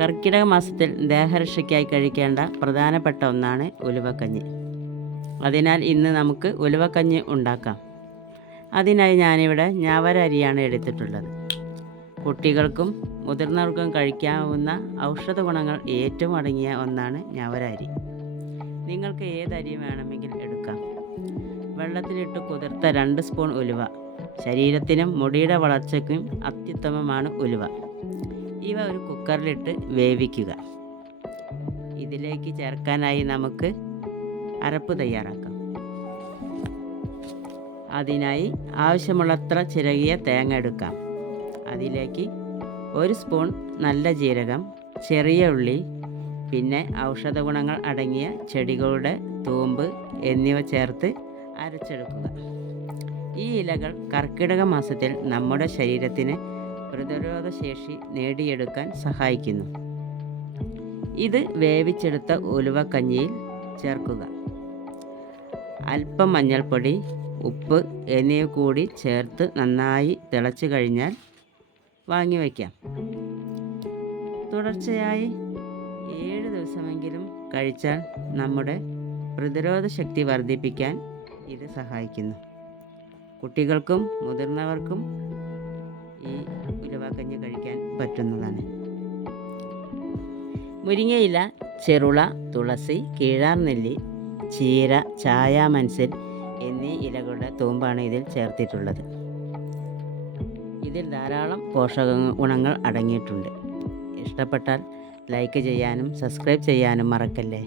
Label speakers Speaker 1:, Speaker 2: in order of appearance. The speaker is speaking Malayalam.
Speaker 1: കർക്കിടക മാസത്തിൽ ദേഹരക്ഷയ്ക്കായി കഴിക്കേണ്ട പ്രധാനപ്പെട്ട ഒന്നാണ് ഉലുവക്കഞ്ഞി. അതിനാൽ ഇന്ന് നമുക്ക് ഉലുവക്കഞ്ഞി ഉണ്ടാക്കാം. അതിനായി ഞാനിവിടെ ഞാവര അരിയാണ് എടുത്തിട്ടുള്ളത്. കുട്ടികൾക്കും മുതിർന്നവർക്കും കഴിക്കാവുന്ന ഔഷധ ഗുണങ്ങൾ ഏറ്റവും അടങ്ങിയ ഒന്നാണ് ഞാവര അരി. നിങ്ങൾക്ക് ഏത് അരി വേണമെങ്കിൽ എടുക്കാം. വെള്ളത്തിലിട്ട് കുതിർത്ത രണ്ട് സ്പൂൺ ഉലുവ. ശരീരത്തിനും മുടിയുടെ വളർച്ചയ്ക്കും അത്യുത്തമമാണ് ഉലുവ. ഇവ ഒരു കുക്കറിലിട്ട് വേവിക്കുക. ഇതിലേക്ക് ചേർക്കാനായി നമുക്ക് അരപ്പ് തയ്യാറാക്കാം. അതിനായി ആവശ്യമുള്ളത്ര ചിരകിയ തേങ്ങ എടുക്കാം. അതിലേക്ക് ഒരു സ്പൂൺ നല്ല ജീരകം ചെറിയ ഉള്ളി പിന്നെ ഔഷധ ഗുണങ്ങൾ അടങ്ങിയ ചെടികളുടെ തൂമ്പ് എന്നിവ ചേർത്ത് അരച്ചെടുക്കുക. ഈ ഇലകൾ കർക്കിടക മാസത്തിൽ നമ്മുടെ ശരീരത്തിന് പ്രതിരോധ ശേഷി നേടിയെടുക്കാൻ സഹായിക്കുന്നു. ഇത് വേവിച്ചെടുത്ത ഉലുവക്കഞ്ഞിയിൽ ചേർക്കുക. അല്പം മഞ്ഞൾപ്പൊടി ഉപ്പ് എന്നിവ കൂടി ചേർത്ത് നന്നായി തിളച്ചു കഴിഞ്ഞാൽ വാങ്ങി വയ്ക്കാം. തുടർച്ചയായി ഏഴ് ദിവസമെങ്കിലും കഴിച്ചാൽ നമ്മുടെ പ്രതിരോധ ശക്തി വർദ്ധിപ്പിക്കാൻ ഇത് സഹായിക്കുന്നു. കുട്ടികൾക്കും മുതിർന്നവർക്കും ഈ ഉലവാക്കഞ്ഞ് കഴിക്കാൻ പറ്റുന്നതാണ്. മുരിങ്ങയില ചെറുള തുളസി കീഴാർനെല്ലി ചീര ചായ മനസ്സിൽ എന്നീ ഇലകളുടെ തൂമ്പാണ് ഇതിൽ ചേർത്തിട്ടുള്ളത്. ഇതിൽ ധാരാളം പോഷക ഗുണങ്ങൾ അടങ്ങിയിട്ടുണ്ട്. ഇഷ്ടപ്പെട്ടാൽ ലൈക്ക് ചെയ്യാനും സബ്സ്ക്രൈബ് ചെയ്യാനും മറക്കല്ലേ?